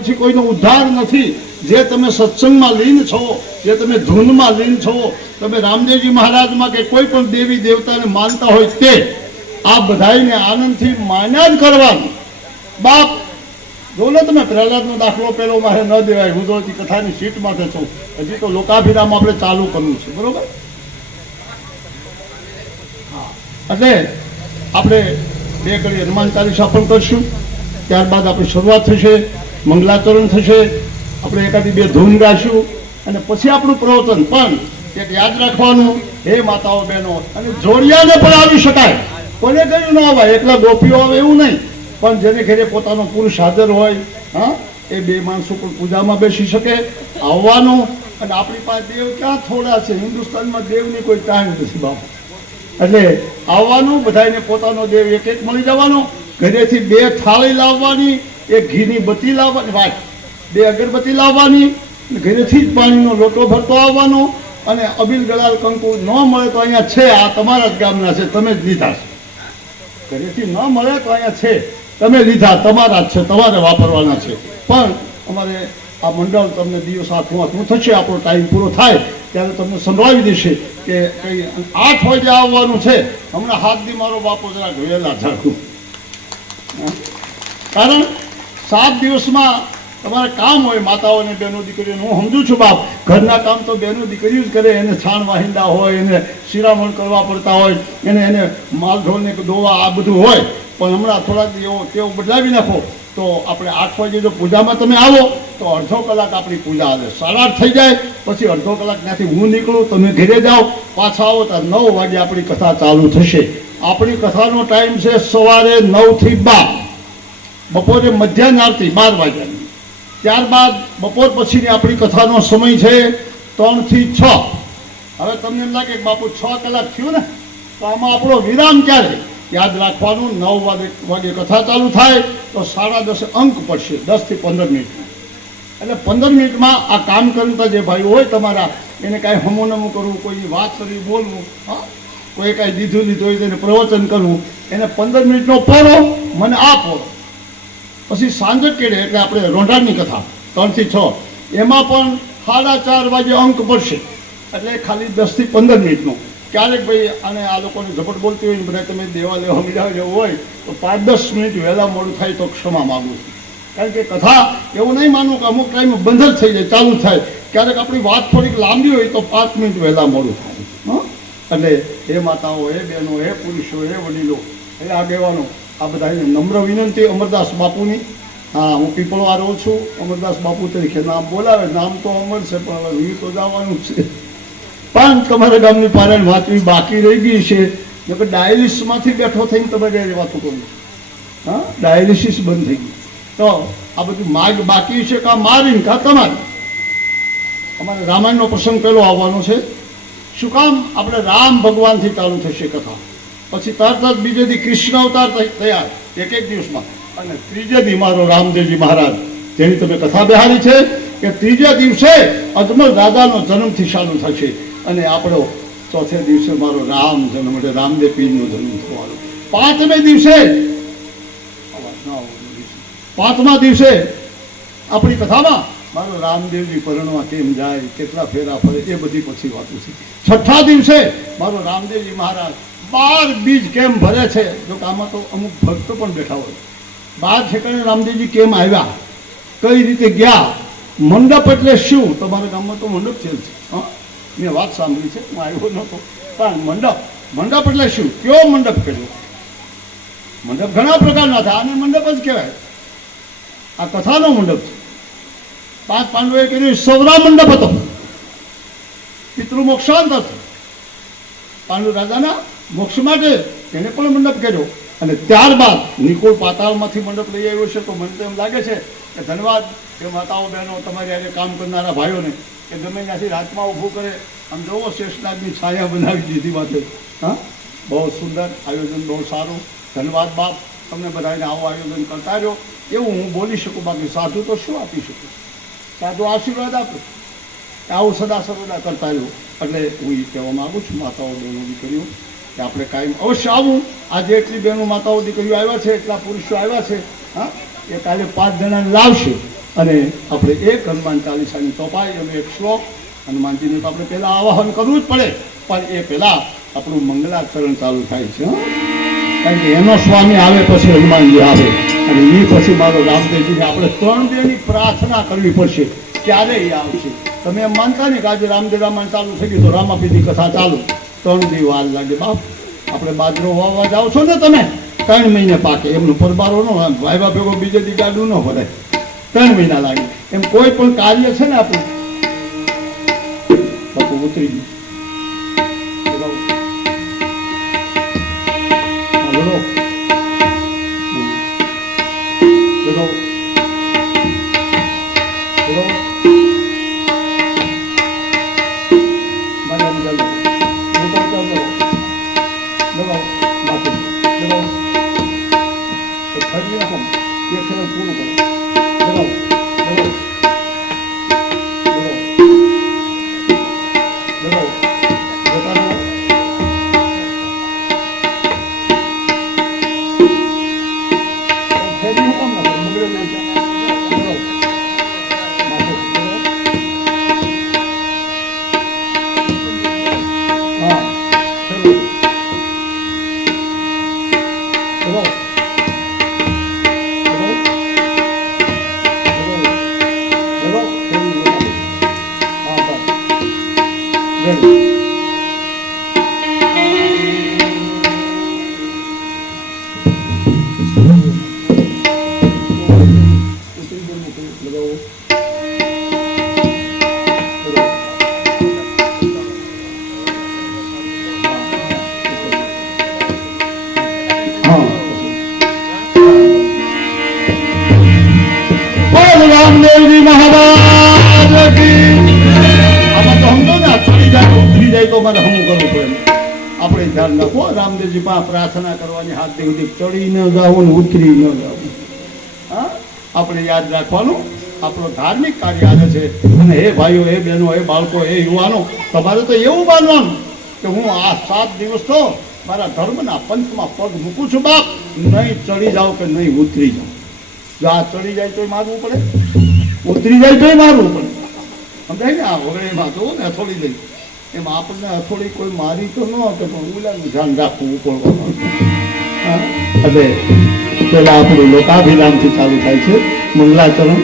પછી કોઈનો ઉદ્ધાર નથી. જે તમે સત્સંગમાં લીન છો, જે તમે ધૂનમાં લીન છો, તમે રામદેવજી મહારાજમાં કે કોઈ પણ દેવી દેવતાને માનતા હોય તે આ બધાને આનંદથી માન્યા જ કરવાનું. બાપ જો ને તમે પ્રહલાદનો દાખલો પેલો મારે ન દેવાય, હું તો કથાની સીટમાં છું, હજી તો લોકાભિરામ આપણે ચાલુ કરવું છે, બરોબર? એટલે આપણે 2 ઘડી હનુમાન ચાલીસા પણ કરશું, ત્યારબાદ આપણી શરૂઆત થશે, મંગલાચરણ થશે, આપણે એકાદી 2 ધૂન ગાશું અને પછી આપણું પ્રવચન. પણ એક યાદ રાખવાનું, હે માતાઓ બહેનો, અને જોડિયાને પણ આવી શકાય, કોને કયું ન આવે, એકલા ગોપીઓ આવે એવું નહીં, પણ જેને ઘરે પોતાનો પુરુષ હાજર હોય, હા, એ 2 માણસો પણ પૂજામાં બેસી શકે, આવવાનું. અને આપણી પાસે દેવ ક્યાં થોડા છે, હિન્દુસ્તાનમાં દેવની કોઈ ટાઈમ નથી બાપુ. એટલે આવવાનું, બધાને પોતાનો દેવ એક એક મળી જવાનો. ઘરેથી 2 થાળી લાવવાની, 1 ઘીની બત્તી લાવવાની, વાત 2 અગરબત્તી લાવવાની, ઘરેથી જ પાણીનો લોટો ભરતો આવવાનો. અને અબીલ ગલાલ કંકુ ન મળે તો અહીંયા છે, આ તમારા જ ગામના છે, તમે જ લીધા છે. ઘરેથી ન મળે તો અહીંયા છે, તમે લીધા, તમારા જ છે, તમારે વાપરવાના છે. પણ અમારે આ મંડળ તમને દિવસ હાથમાં થશે, આપણો ટાઈમ પૂરો થાય ત્યારે તમને સંભળાવી દેશે કે કઈ 8 વાગે આવવાનું છે. હમણાં 7 દી મારો બાપો જરાક વહેલા જાગું, કારણ 7 દિવસમાં તમારે કામ હોય. માતાઓને બહેનો દીકરીઓને હું સમજુ છું બાપ, ઘરના કામ તો બહેનો દીકરીઓ જ કરે. એને છાણ વાહિંદા હોય, એને શિરામણ કરવા પડતા હોય, એને માલઢોરને દોવા, આ બધું હોય. પણ હમણાં થોડાક એવો તેવું બદલાવી નાખો તો આપણે 8 વાગે જો પૂજામાં તમે આવો તો અડધો કલાક આપણી પૂજા આવે, 8:30 થઈ જાય, પછી અડધો કલાક ત્યાંથી હું નીકળું, તમે ઘરે જાઓ, પાછા આવો તો 9 વાગે આપણી કથા ચાલુ થશે. આપણી કથાનો ટાઈમ છે સવારે 9 થી 12, બપોરે મધ્યાહન આરતી 12 વાગ્યાની, ત્યારબાદ બપોર પછીની આપણી કથાનો સમય છે 3 થી 6. હવે તમને એમ લાગે કે બાપુ 6 કલાક થયું ને, તો આમાં આપણો વિરામ ક્યારે? યાદ રાખવાનું, 9 વાગે કથા ચાલુ થાય તો 10:30 અંક પડશે, 10 થી 15 મિનિટ. એટલે 15 મિનિટમાં આ કામ કરતા જે ભાઈઓ હોય તમારા, એને કાંઈ હમુનમું કરવું, કોઈની વાત કરવી, બોલવું, હા, કોઈ કાંઈ લીધું હોય તેને પ્રવચન કરવું, એને 15 મિનિટનો પોરો મને આપો. પછી સાંજે કેળે એટલે આપણે રોંઢાની કથા 3 થી 6, એમાં પણ 4:30 વાગે અંક પડશે, એટલે ખાલી 10 થી 15 મિનિટનો. ક્યારેક ભાઈ અને આ લોકોને ઝપટ બોલતી હોય ને બધા તમે દેવા લેવા મિલાવી લેવું હોય તો 5-10 મિનિટ વહેલા મોડું થાય તો ક્ષમા માગું છું. કારણ કે કથા એવું નહીં માનવું કે અમુક ટાઈમ બંધ જ થઈ જાય, ચાલુ થાય. ક્યારેક આપણી વાત થોડીક લાંબી હોય તો 5 મિનિટ વહેલા મોડું થાય. હા, એટલે હે માતાઓ, હે બહેનો, હે પુરુષો, હે વડીલો, હે આગેવાનો, આ બધાને નમ્ર વિનંતી અમરદાસ બાપુની. હા, હું પીપળવા રહું છું, અમરદાસ બાપુ તરીકે નામ બોલાવે. નામ તો અમર છે પણ હવે વી તો જવાનું છે. પણ તમારા ગામની પારાયણ વાંચવી બાકી રહી ગઈ છે. ડાયાલિસિસમાંથી બેઠો થઈને તમારે વાતું કરું. હા, ડાયાલિસિસ બંધ થઈ ગઈ તો આ બધું માર્ગ બાકી છે, કાં મારીને કાં તમારે. અમારે રામાયણનો પ્રસંગ પહેલો આવવાનો છે. શું કામ? આપણે રામ ભગવાનથી ચાલુ થશે કથા, પછી તરત જ બીજે દી કૃષ્ણ અવતાર તૈયાર 1 દિવસમાં, અને ત્રીજે દી મારો રામદેવજી મહારાજ જેની તમે કથા બેહારી છે કે ત્રીજે દિવસે અજમલ રાજાનો જન્મથી ચાલુ થશે, અને આપણો ચોથે દિવસે મારો રામ જન્મ એટલે રામદેવ પીરનો જન્મ થવાનો. 5મા દિવસે આપણી કથામાં મારો રામદેવજી પરણવા કેમ જાય, કેટલા ફેરા ફરે, એ બધી પછી વાતો છે. 6ઠ્ઠા દિવસે મારો રામદેવજી મહારાજ 12 બીજ કેમ ભરે છે. જો કે આમાં તો અમુક ભક્તો પણ બેઠા હોય, 12 ઠેકાણે રામદેવજી કેમ આવ્યા, કઈ રીતે ગયા, મંડપ એટલે શું? તમારા ગામમાં તો મંડપ છે. હા, મેં વાત સાંભળી છે, હું આવ્યો નહોતો. પણ મંડપ એટલે શું? કયો મંડપ કર્યો? મંડપ ઘણા પ્રકારના હતા, આને મંડપ જ કહેવાય. આ કથાનો મંડપ છે. 5 પાંડવોએ કર્યું સૌરા મંડપ હતો, પિતૃ મોક્ષાંત હતો. પાંડુ રાજાના મોક્ષ માટે એને પણ મંડપ કર્યો. અને ત્યારબાદ નિકુળ પાતાળમાંથી મંડપ લઈ આવ્યો છે. તો મને તો એમ લાગે છે કે ધન્યવાદ એ માતાઓ બહેનો, તમારી આજે કામ કરનારા ભાઈઓને, કે ગમે ત્યાંથી રાતમાં ઊભું કરે. આમ જોવો શેષનાગની છાયા બનાવી દીધી માટે. હા, બહુ સુંદર આયોજન, બહુ સારું. ધન્યવાદ બાપ, તમને બધાને આવું આયોજન કરતા રહ્યો એવું હું બોલી શકું. બાકી સાધુ તો શું આપી શકું? સાધુ આશીર્વાદ આપે, આવું સદા સર્વદા કરતા રહ્યો. એટલે હું એ કહેવા માગું છું માતાઓ બહેનો દીકરીઓ કે આપણે કાયમ અવશ્ય આવું. આજે એટલી બહેનો માતાઓ દીકરીઓ આવ્યા છે, એટલા પુરુષો આવ્યા છે. હા, એ કાલે 5 જણાને લાવશે. અને આપણે એક હનુમાન ચાલીસાની ચોપાઈ અને એક શ્લોક હનુમાનજીને તો આપણે પહેલાં આવાહન કરવું જ પડે, પણ એ પહેલાં આપણું મંગલાચરણ ચાલુ થાય છે. કારણ કે એનો સ્વામી આવે પછી હનુમાનજી આવે, અને એ પછી મારો રામદેવજીને આપણે 3 દેવની પ્રાર્થના કરવી પડશે, ત્યારે એ આવશે. તમે એમ માનતા ને કે આજે રામદેવ રામાયણ ચાલુ થઈ ગયું તો રામાપીરની કથા ચાલુ, 3 દી વાર લાગે બાપ. આપણે બાજરો વાવવા જાઓ છો ને તમે, 3 મહિને પાકે, એમનો પરબારો નો વાયવા ભેગો બીજે દી ગાડું ન ભરાય, 3 મહિના લાગે. એમ કોઈ પણ કાર્ય છે ને આપણું બાપુ ઉતરી ગયું. રામદેવજી મહારાજ કી. આમાં તો સમજો ને, ચડી જાય ઉતરી જાય તો મારે હમું કરવું પડે. આપણે ધ્યાન રાખો, રામદેવજી પાસે પ્રાર્થના કરવાની, હાથ સુધી ચડી ન જાવું ને ઉતરી ન જાવું. હા, આપણે યાદ રાખવાનું, આપણો ધાર્મિક કાર્ય આવે છે. અને હે ભાઈઓ, હે બહેનો, હે બાળકો, હે યુવાનો, તમારે તો એવું માનવાનું કે હું આ 7 દિવસ તો મારા ધર્મના પંથમાં પગ મૂકું છું બાપ. નહીં ચડી જાઓ કે નહીં ઉતરી જાઓ. જો આ ચડી જાય તોય મારવું પડે, ઉતરી જાય તોય મારવું પડે. સમજાય ને? આ વગેરેમાં જોવું ને અથોડી લઈ, એમાં આપણને અથોડી કોઈ મારી તો ન હતો, પણ ઉલાનું ધ્યાન રાખવું પડવાનું. હા, એટલે પેલા આપણું લોકાભિરામથી ચાલુ થાય છે મંગલાચરણ.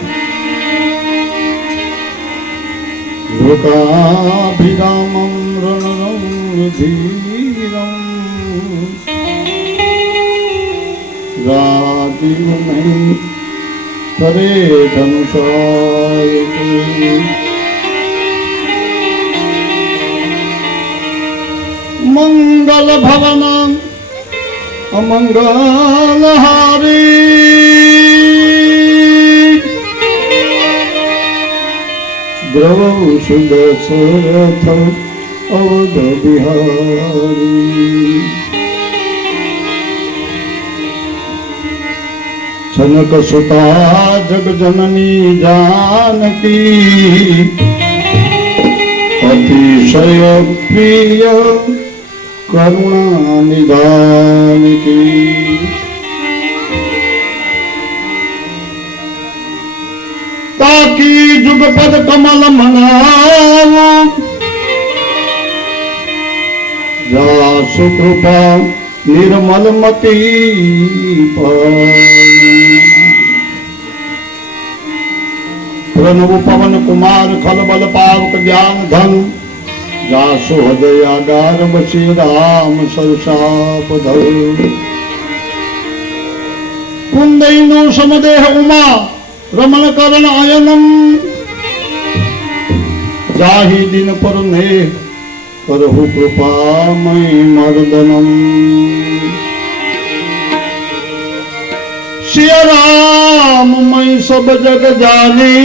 લોકાભિરામમ રણરંગધીરમ રાજીવ નહીં કરે ધનુષાય મંગલ ભવન અમંગલ હારી દ્રવ સુદશરથ અવધ બિહારી जनक सुता जग जननी जानकी अतिशय प्रिय करुणा निधान की ताकी जुगपद कमल मनाओ जासु कृपा निर्मल मती प्रणव पवन कुमार खलबल पावक ज्ञान धन जासु हृदयागार बसी राम सरसाप धर कुंदईनु समदेह उमा रमण करण आयनम जाहि दिन पर ने करहु कृपा मय मर्दनम सिया राम मय सब जग जानी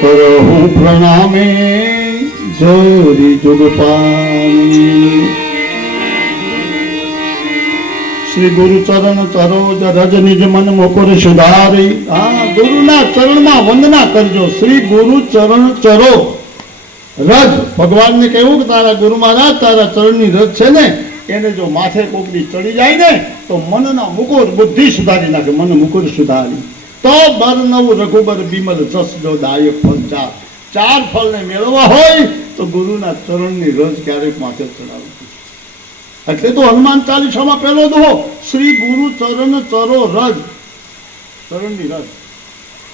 करहु प्रणामे जोरी जुग पानी श्री गुरु चरण सरोज रज निज मन मुकुर सुधारी। हाँ, गुरु ना चरण में वंदना करजो। श्री गुरु चरण चरो रज भगवान ने कहू कि तारा गुरु महाराज तारा चरण नी रज छे ने एने जो माथे कोकरी चढ़ी जाए ने तो मन ना मुकुर बुद्धि सुधारी नाखे मन मुकुर सुधारी તો બરનવ રઘુબર બિમલ જસ જો દાયક ફળ ચાર. ચાર ફળને મેળવવા હોય તો ગુરુના ચરણની રજ ક્યારેક માથે ચડાવવી. એટલે તો હનુમાન ચાલીસામાં પહેલો દોહો શ્રી ગુરુ ચરણ ચરો રજ, ચરણની રજ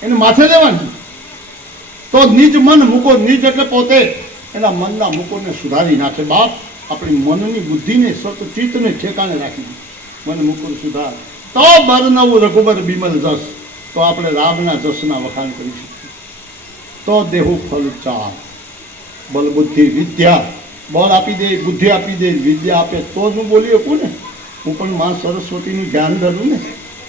એને માથે લેવાની. તો નિજ મન મૂકો, નિજ એટલે પોતે એના મનના મૂકોને સુધારી નાખે. બાપ આપણી મનની બુદ્ધિને સતચિત્તને ઠેકાણે રાખી મન મૂકો સુધાર. તો બરનવ રઘુબર બિમલ જસ, તો આપણે રામના જસના વખાણ કરી શકીએ. તો દેહુ ફલ ચાર, બલ બુદ્ધિ વિદ્યા. બળ આપી દે, બુદ્ધિ આપી દે, વિદ્યા આપે તો જ હું બોલી શકું ને. હું પણ માં સરસ્વતીનું ધ્યાન ધરું ને.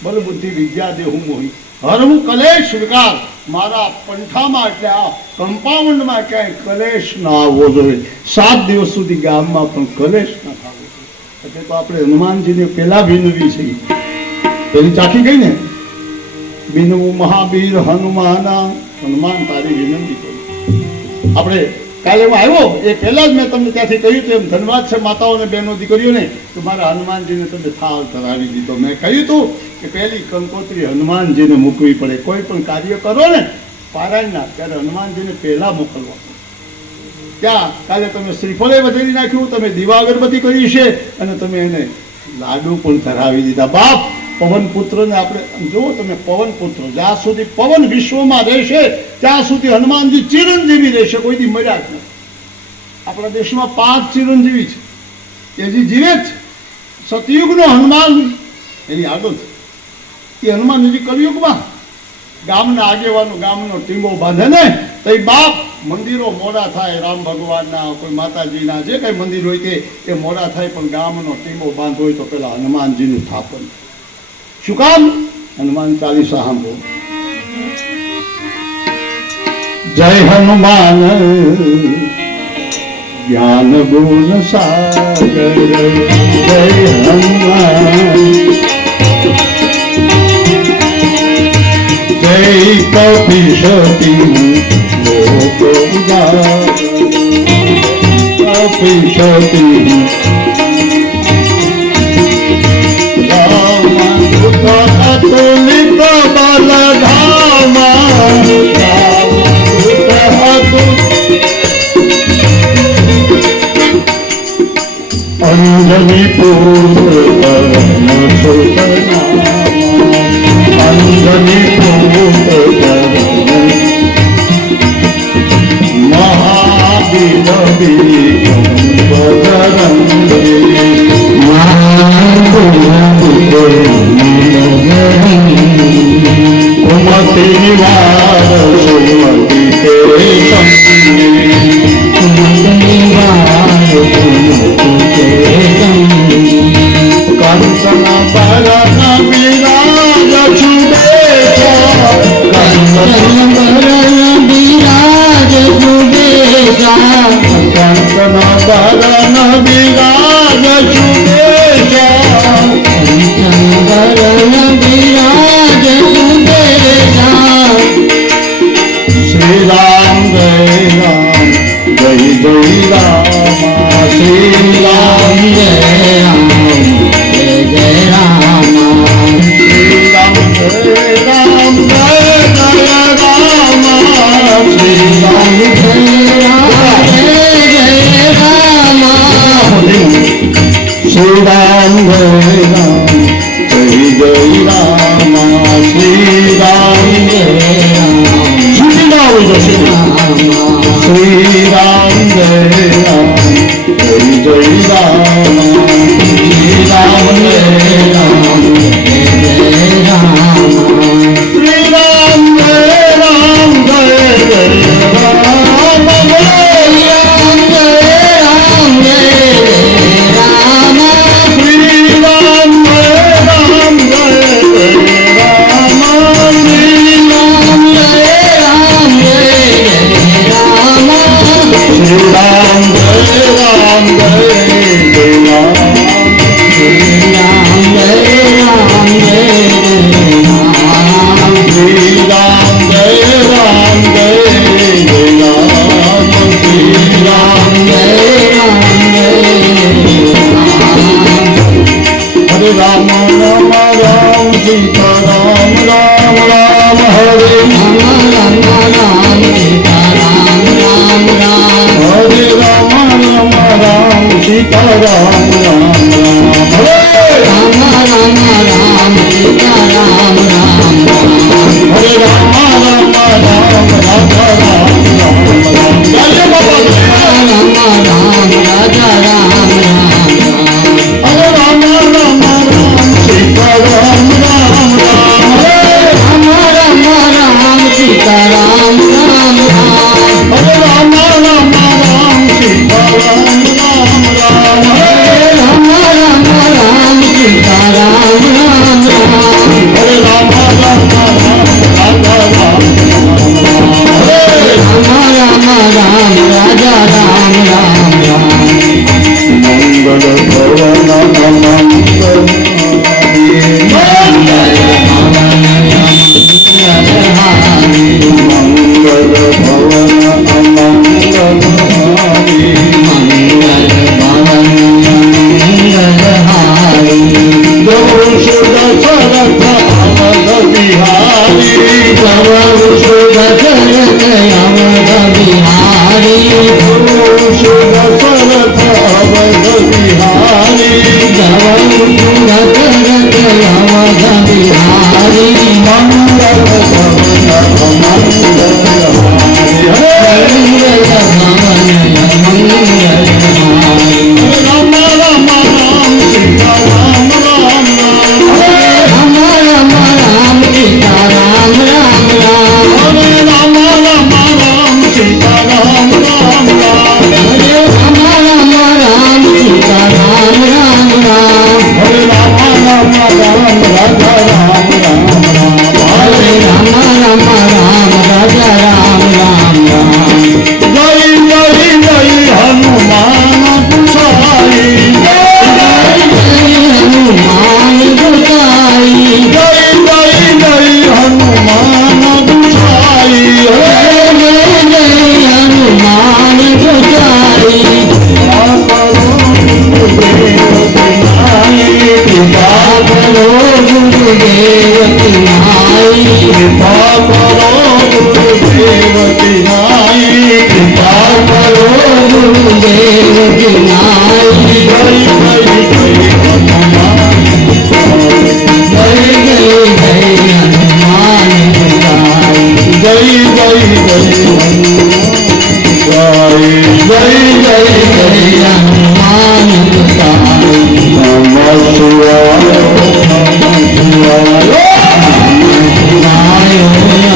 બલ બુદ્ધિ વિદ્યા દેહુ મોહી હરવું કલેશ વિકાર. મારા પંથામાં એટલે આ કમ્પાઉન્ડમાં ક્યાંય કલેશ ના આવવો જોઈએ. 7 દિવસ સુધી ગામમાં પણ કલેશ ના થવો જોઈએ. એટલે તો આપણે હનુમાનજીને પેલા વિનવી છે. પેલી ચાખી ગઈ ને, બિનવું મહાવીર હનુમાના, હનુમાન તારી વિનંતી કરું. આપણે કાલે હું આવ્યો એ પહેલા જ મેં તમને ત્યાંથી કહ્યું હતું, એમ ધન્યવાદ છે માતાઓને, બહેનો, દીકરીઓને કે મારા હનુમાનજીને તમે થાળ ધરાવી દીધો. મેં કહ્યું હતું કે પહેલી કંકોત્રી હનુમાનજીને મૂકવી પડે. કોઈ પણ કાર્ય કરો ને પારાયણના, ત્યારે હનુમાનજીને પહેલા મોકલવા પડે. ત્યાં કાલે તમે શ્રીફળે વધેરી નાખ્યું, તમે દીવા અગરબત્તી કરી છે અને તમે એને લાડુ પણ ધરાવી દીધા. બાપ પવન પુત્રને આપણે જુઓ, તમે પવન પુત્ર, જ્યાં સુધી પવન વિશ્વમાં રહેશે ત્યાં સુધી હનુમાનજી ચિરંજીવી રહેશે, કોઈ દી મર્યા જ નથી. આપણા દેશમાં 5 ચિરંજીવી છે, એ હજી જીવે જ. સતયુગનો હનુમાન એની આગળ છે. એ હનુમાન હજી કલયુગમાં ગામના આગેવાનો ગામનો ટીંગો બાંધે ને તો એ બાપ મંદિરો મોડા થાય, રામ ભગવાનના, કોઈ માતાજીના, જે કઈ મંદિર હોય તે એ મોડા થાય, પણ ગામનો ટીંગો બાંધવો હોય તો પેલા હનુમાનજીનું સ્થાપન. શું કામ? હનુમાન ચાલીસા સાંભળો. જય હનુમાન જ્ઞાન ગુણ સાગર, જય હનુમાન જય કપિશતી લોક ઉજાગર, કપિશતી અતુલિત બલધામા, અંજની પુત્ર અંજની પુત્ર Hare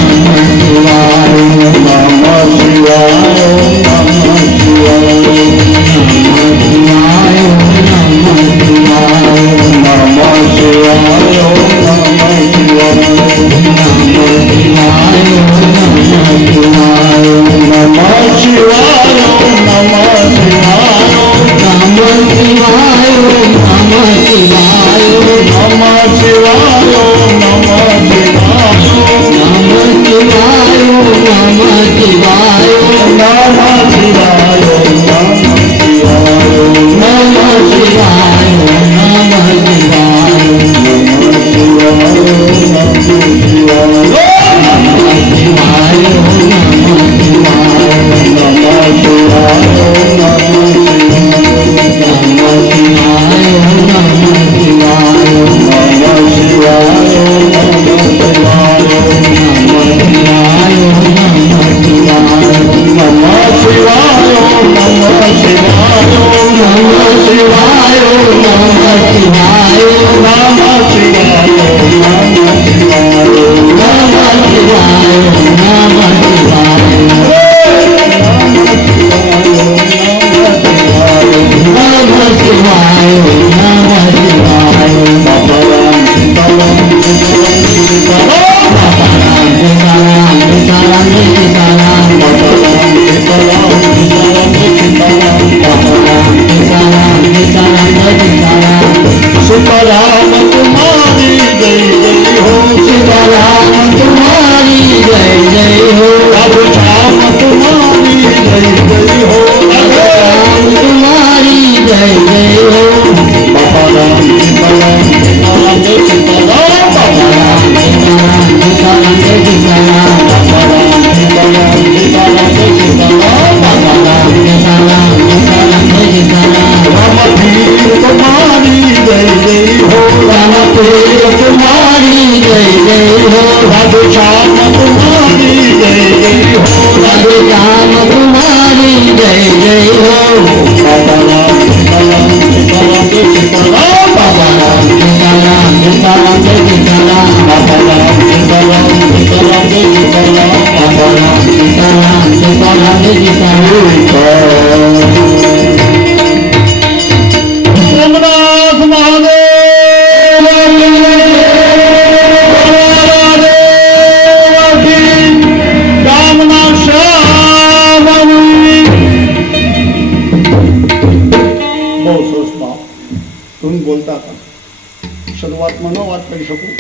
શરૂઆતમાં ન વાત કરી શકું,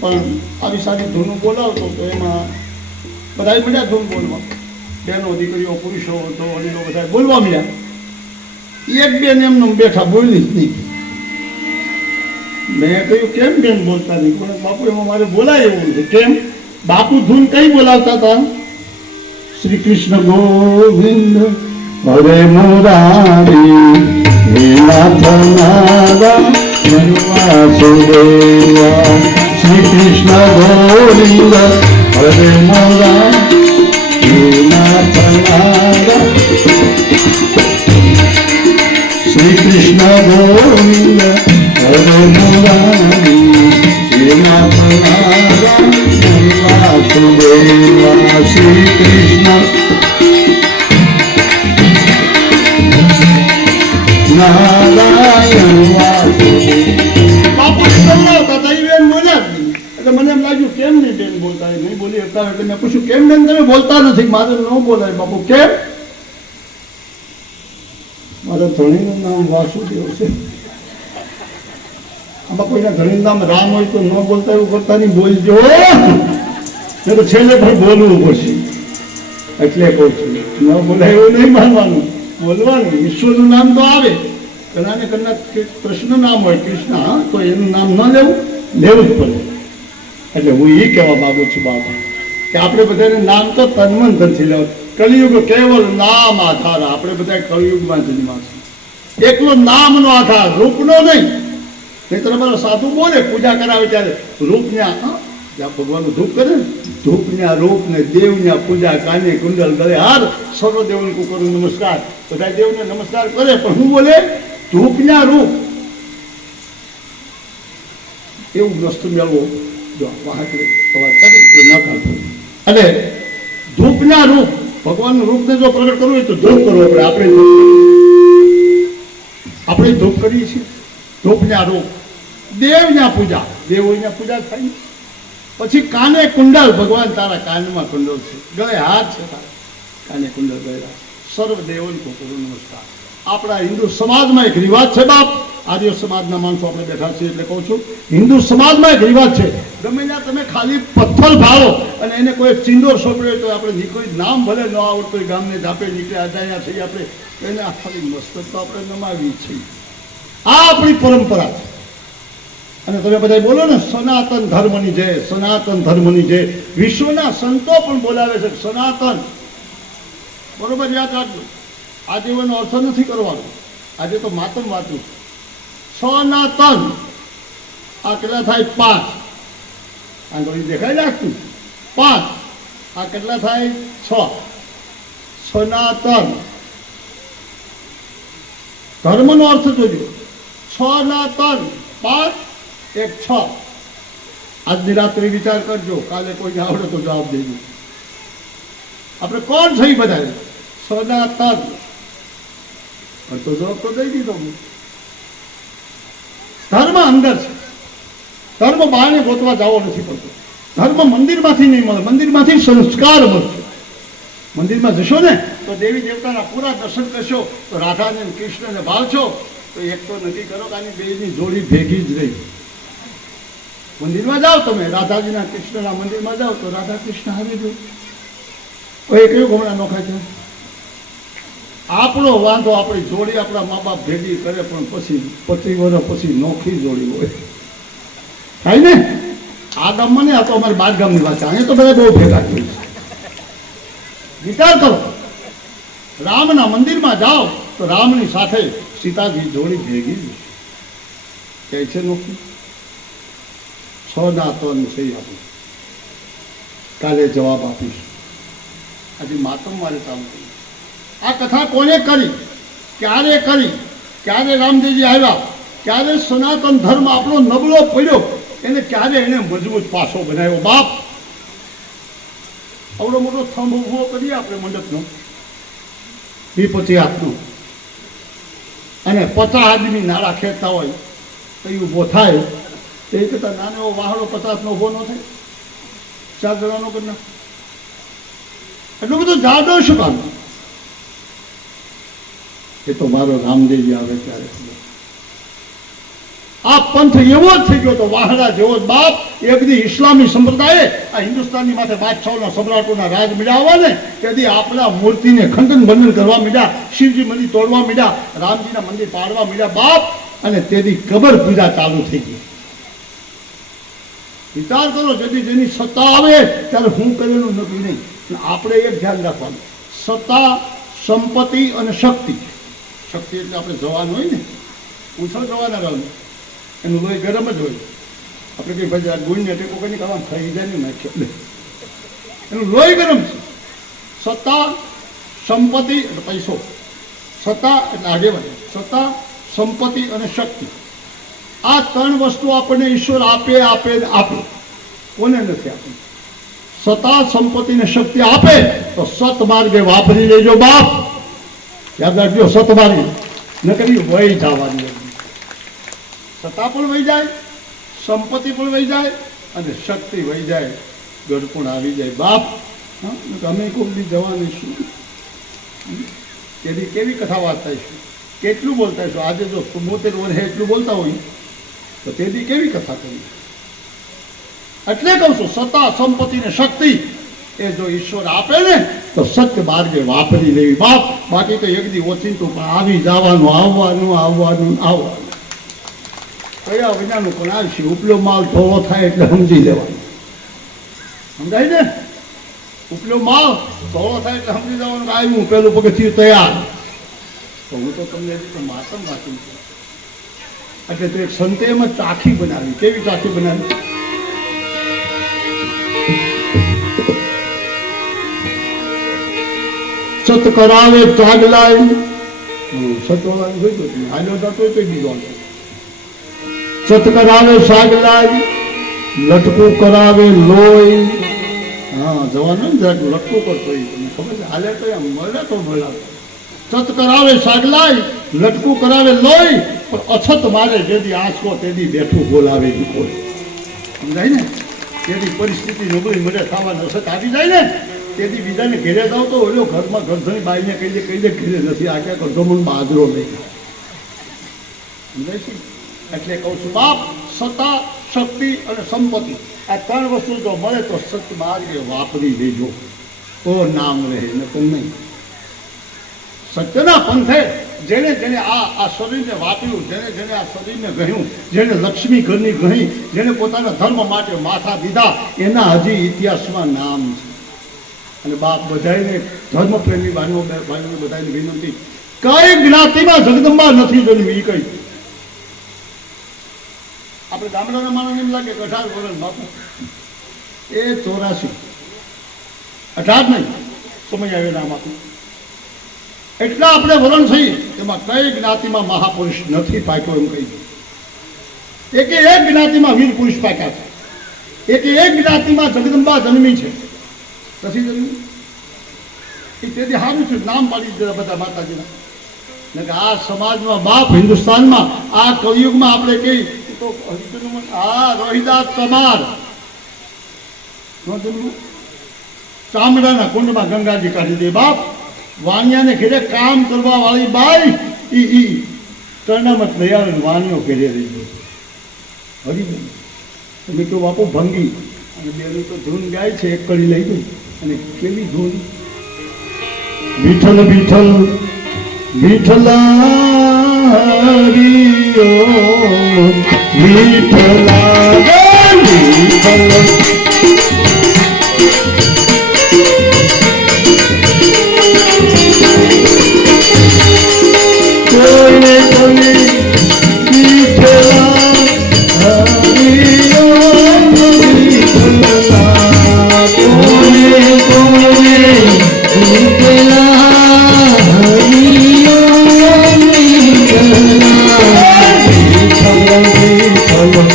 પણ આવી સારી ધૂનો બોલાવતો તો એમાં બધા મળ્યા ધૂન બોલવા, બહેનો દીકરીઓ પુરુષો તો વડીલો બધા બોલવા મળ્યા. એક બેન એમને બેઠા બોલી જ નહીં. મેં કહ્યું કેમ બેન બોલતા નહીં? પણ બાપુ એમાં મારે બોલાય એવું છે. કેમ? બાપુ ધૂન કઈ બોલાવતા હતા? શ્રી કૃષ્ણ ગોવિંદ હરે મુરારી હે નાથ નારાયણ વાસુદેવા. શ્રી કૃષ્ણ ગોવિંદ હરે મુરારી હે નાથ નારાયણ. શ્રી કૃષ્ણ ગોવિંદ હરે મુરારી હે નાથ નારાયણ વાસુદેવા. શ્રી કૃષ્ણ નારાયણ વાસુદેવા. બાપુ બોલાવતા હતા, એ બેન બોલ્યા જ નહીં. એટલે મને એમ લાગ્યું કેમ નહીં બેન બોલતા, નહીં બોલી હતા. એટલે મેં પૂછ્યું કેમ બેન તમે બોલતા નથી? મારે ન બોલાય. બાપુ કેમ? મારા ધણીનું નામ વાસુદેવ છે. આમાં કોઈના ધણીનું નામ રામ હોય તો ન બોલતા એવું કરતા નહીં, બોલજો. મેં તો છેલ્લે પણ બોલવું પડશે એટલે કહું છું. ન બોલાય એવું નહીં માનવાનું, બોલવાનું. ઈશ્વરનું નામ તો આવે, કદાચ કૃષ્ણ નામ હોય કૃષ્ણ, હા, તો એનું નામ ન લેવું, લેવું જ પડે. એટલે હું એ કહેવા માંગુ છું બાબા કે આપણે બધાને નામ તો તન્મન ધનથી લેવું. કલિયુગ કેવલ નામ આધાર. આપણે બધા કલિયુગમાં જન્મ્યા છે. એકલો નામનો આધાર, રૂપનો નહીં. નહીં તો તમારો સાધુ બોલે પૂજા કરાવે ત્યારે રૂપના, જ્યાં ભગવાનનું ધૂપ કરે ને, ધૂપના રૂપ ને દેવના પૂજા, કાને કુંડલ ગળે હાર, સર્વદેવને કુકરું નમસ્કાર. બધા દેવને નમસ્કાર કરે, પણ હું બોલે ધૂપના રૂપ. એવું વસ્તુ મેળવો જો અવાજ કરે એ ન કરતો. અને ધૂપના રૂપ, ભગવાનનું રૂપને જો પ્રગટ કરવું હોય તો ધૂપ કરવો પડે. આપણે ધૂપ કરીએ છીએ. ધૂપના રૂપ, દેવના પૂજા, દેવોના પૂજા થાય. પછી કાને કુંડલ, ભગવાન તારા કાનમાં કુંડલ છે, ગળે હાથ છે તારા, કાને કુંડલ ગયેલા. સર્વ દેવોને કુકરું નમસ્કાર. આપણા હિન્દુ સમાજમાં એક રિવાજ છે બાપ. આદિવાસી સમાજના માણસો આપણે બેઠા છીએ એટલે કહું છું, હિન્દુ સમાજમાં એક રિવાજ છે. ગમે ત્યાં તમે ખાલી પથ્થર ભાળો અને એને કોઈ ચિંદોર સોંપડ્યો તો આપણે કોઈ નામ ભલે ન આવડતું હોય, ગામને ધાપે નીકળે અજાણ્યા છીએ આપણે, એને આ ખાલી મસ્તક તો આપણે નમાવી છીએ. આ આપણી પરંપરા છે. અને તમે બધા બોલો ને સનાતન ધર્મની જય, સનાતન ધર્મની જય. વિશ્વના સંતો પણ બોલાવે છે સનાતન. બરોબર, યાદ રાખજો. આજે એનો અર્થ નથી કરવાનો. આજે તો માતમ વાંચું. સનાતન આ કેટલા થાય? 5. આંગળી દેખાય લાગતું 5. આ કેટલા થાય? 6. સનાતન ધર્મનો અર્થ જોજો. સનાતન 5 1 6. આજની રાત્રે વિચાર કરજો, કાલે કોઈને આવડે તો જવાબ દેજો. આપણે કોણ થઈ બધા? સનાતન. તો જવાબ તો દઈ દીધો. ધર્મ અંદર છે. ધર્મ બહારને ગોતવા જવો નથી પડતો. ધર્મ મંદિરમાંથી નહીં મળે, મંદિરમાંથી સંસ્કાર મળશે. મંદિરમાં જશો ને તો દેવી દેવતાના પૂરા દર્શન કરશો, તો રાધાને કૃષ્ણને ભાવશો તો એક તો નક્કી કરો કે આની બેની જોડી ભેગી જ રહી. મંદિરમાં જાઓ તમે, રાધાજીના કૃષ્ણના મંદિરમાં જાઓ તો રાધા કૃષ્ણ હારી જો. એ કયું હમણાં નોખાય છે? આપણો વાંધો આપણી જોડી આપણા મા બાપ ભેગી કરે, પણ પછી 25 વર્ષ પછી નોખી જોડી હોય થાય ને. આ ગામમાં નહીં, આ તો અમારી બાર ગામની વાત છે. અહીંયા તો બધા બહુ ભેગા થયું છે. વિચાર કરો, રામના મંદિરમાં જાઓ તો રામની સાથે સીતાજી જોડી ભેગી કહે છે નોખી 6 ના 3 છે. આપણે કાલે જવાબ આપીશું. આજે માતમ મારે ચાલુ કરી. આ કથા કોને કરી, ક્યારે કરી, ક્યારે રામદેવજી આવ્યા, ક્યારે સનાતન ધર્મ આપણો નબળો પડ્યો, એને ક્યારે એને મજબૂત પાસો બનાવ્યો. બાપ આવડો મોટો થંભ ઉભો કરીએ આપણે મંડપનો 20-25 હાથનો, અને 50 આદમી નાળા ખેંચતા હોય તો એ ઊભો થાય. એ કરતા નાનો એવો વાહડો 50 નો ઊભો ન થાય, 4 જણાનો કરી નાખો. એટલું બધું જાડો શું કામ? એ તો મારો રામદેવજી આવે ત્યારે આ પંથ એવો જ થઈ ગયો તો વાહડા જેવો જ. બાપ એક દી ઇસ્લામી સંપ્રદાયે આ હિન્દુસ્તાનની માથે બાદશાહોના સમ્રાટોના રાજ મળ્યા ને તેથી આપણા મૂર્તિને ખંડન બંધન કરવા માંડ્યા, શિવજી મંદિર તોડવા માંડ્યા, રામજીના મંદિર પાડવા માંડ્યા. બાપ અને તેથી કબર પૂજા ચાલુ થઈ ગઈ. વિચાર કરો, જેથી જેની સત્તા આવે ત્યારે હું કરેલું નક્કી નહીં. આપણે એક ધ્યાન રાખવાનું, સત્તા, સંપત્તિ અને શક્તિ. શક્તિ એટલે આપણે જવાન હોય ને, પૂછો જવાના રહેવાનું, એનું લોહી ગરમ જ હોય. આપણે કંઈ ભાઈ ગુણને ટેકો કરીને ખાવાનું ખાઈ જાય ને નાખ્યો, એનું લોહી ગરમ છે. સત્તા, સંપત્તિ એટલે પૈસો, સત્તા એટલે આગેવાની, સત્તા, સંપત્તિ અને શક્તિ. આ 3 વસ્તુ આપણને ઈશ્વર આપે આપે આપે. કોને નથી આપી? સત્તા, સંપત્તિ ને શક્તિ આપે તો સતમાર્ગે વાપરી લેજો. બાપ યાદ રાખજો, સતમાર્ગે ન કરી વહી જવાની. સત્તા પણ વહી જાય, સંપત્તિ પણ વહી જાય અને શક્તિ વહી જાય, ગડપણ આવી જાય. બાપ અમે કોઈ બી જવાની શું? તેથી કેવી કથા વાંચતા છું, કેટલું બોલતા છું. આજે જો 74 વર્ષે એટલું બોલતા હોય તો તેથી કેવી કથા કરી. એટલે કહું છું, સત્તા, સંપત્તિ ને શક્તિ એ જો ઈશ્વર આપે ને તો સત્ય માર્ગે વાપરી લેવી. બાપ બાકી તો એક દી ઓચિંતું પણ આવી જવાનું, આવવાનું આવવાનું આવવાનું. કયા વિનાનું પણ આવશે. ઉપલો માલ થોડો થાય એટલે સમજી લેવાનું. સમજાય ને? ઉપલો માલ થોડો થાય એટલે સમજી જવાનું કે આવ્યું પેલું પગથિયું તૈયાર. તો હું તો તમને માતમ વાંચું છું. એટલે તો એક સંતે એમ જ ચાખી બનાવી. કેવી ચાખી બનાવી? સત કરાવે ચાગલાય, સતવાળા જોઈ તો હાલ્યો જતો તો બીજો સત કરાવે સાગલાય, લટકું કરાવે લોહી. હા જવાનું જરાક લટકું કરતો એ તમને ખબર છે. હાલે તો એમ મળે તો મળે. સત કરાવે સાગલાય, લટકું કરાવે લોહી, પણ અછત મારે જેથી આંચકો તેથી બેઠું બોલાવે કોઈ. સમજાય ને? તેથી પરિસ્થિતિ નબળી મળે, ખાવાની અછત આવી જાય ને તેથી બીજાને ઘેરે જાવ તો ઓલો ઘરમાં ઘરધણી બાઈને કહી દે ઘેરે નથી, આ ક્યાંક અડધો બાજરો નહીં. સમજાય છે? એટલે કહું છું બાપ, સત્તા, શક્તિ અને સંપત્તિ આ 3 વસ્તુ જો મળે તો સત્ય માર્ગે વાપરી લેજો તો નામ રહે, ન તો નહીં. સત્યના પંથે જેને જેને આ શરીરને વાપર્યું, જેને આ શરીરને ગહ્યું, જેને લક્ષ્મી ઘરની ગહી, જેને પોતાના ધર્મ માટે માથા દીધા, એના હજી ઇતિહાસમાં નામ છે. અને બાપ બધાને ધર્મપ્રેમી ભાઈઓને બધાને વિનંતી, કઈ જ્ઞાતિમાં જગદંબા નથી જન્મી. એ કઈ આપણે ગામડાના માણસ એમ લાગે કે 18 વર્ષ બાપુ, એ 84, 18 નહીં સમય આવે નામ આપું. એટલા આપણે વરણ થઈએ એમાં કઈ જ્ઞાતિમાં મહાપુરુષ નથી પાક્યો એમ કહી દઉં. એકે એક જ્ઞાતિમાં વીર પુરુષ પાક્યા છે, એકે એક જ્ઞાતિમાં જગદંબા જન્મી છે. નથી જન્મી એ તેથી સારું છે, નામ પાડી દીધા બધા માતાજીના. કે આ સમાજમાં બાપ, હિન્દુસ્તાનમાં આ કળિયુગમાં આપણે કઈ તો આ રોહિદાસ કમાર ચામડાના કુંડમાં ગંગાજી કાઢી દે. બાપ વાણિયાને ઘેરે કામ કરવા વાળી બાઈ ઈ ટરનામત લઈ આવે, વાણિયો ઘેરે રહી ગયો. હરિબેન તમે કહો બાપુ ભંગી અને બેનું તો ધૂન ગાય છે, એક કડી લઈ ગઈ. અને કેવી ધૂન! વિઠ્ઠલ વિઠ્ઠલ વિઠ્ઠલા વિઠ્ઠલા કોઈને કોઈ વિઠ્ઠલા હરિયો વિઠ્ઠલા કોઈને કોઈ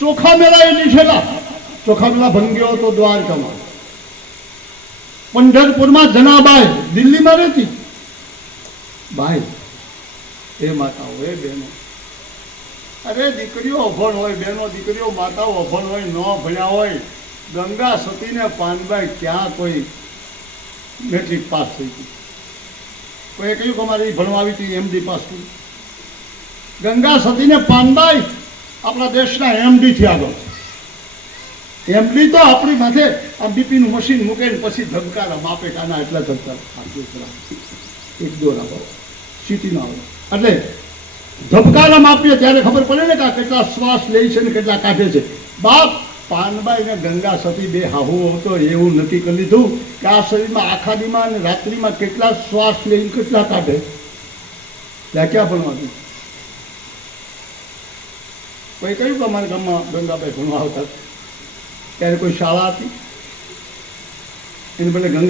ચોખા મેળા એ લીધેલા. ચોખા મેળા ભંગ્યો તો દ્વારકામાં, પંઢરપુરમાં જનાબાઈ, દિલ્હીમાં રહેતી બાઈ, એ માતાઓ એ બહેનો, અરે દીકરીઓ અભણ હોય, બહેનો દીકરીઓ માતાઓ અભણ હોય, ન ભણ્યા હોય, ગંગા સતીને પાનબાઈ ક્યાં કોઈ મેટ્રિક પાસ થઈ ગઈ, કોઈ કહ્યું કે અમારે ભણવા આવી હતી એમડી પાસ થઈ. ગંગા સતીને પાનબાઈ આપણા દેશના એમડી થી આગળ. એમડી તો આપણી માથે આ બીપીનું મશીન મૂકે ને પછી ધબકારા માપે કાના એટલા ધબકારા એક દોરા સીટી આવે એટલે ધબકારા માપીએ ત્યારે ખબર પડે ને કે આ કેટલા શ્વાસ લે છે ને કેટલા કાઢે છે. બાપ પાનબાઈ ને ગંગા સતી બે હાહુઓ હતો એવું નક્કી કરી લીધું કે આ શરીરમાં આખા દીમાં અને રાત્રિમાં કેટલા શ્વાસ લઈને કેટલા કાઢે. ત્યાં ક્યાં ભણવાનું? કોઈ કહ્યું કે અમારા ગામમાં ગંગાબાઈ ભણવા આવતા ત્યારે કોઈ શાળા હતી? એને બદલે ગંગા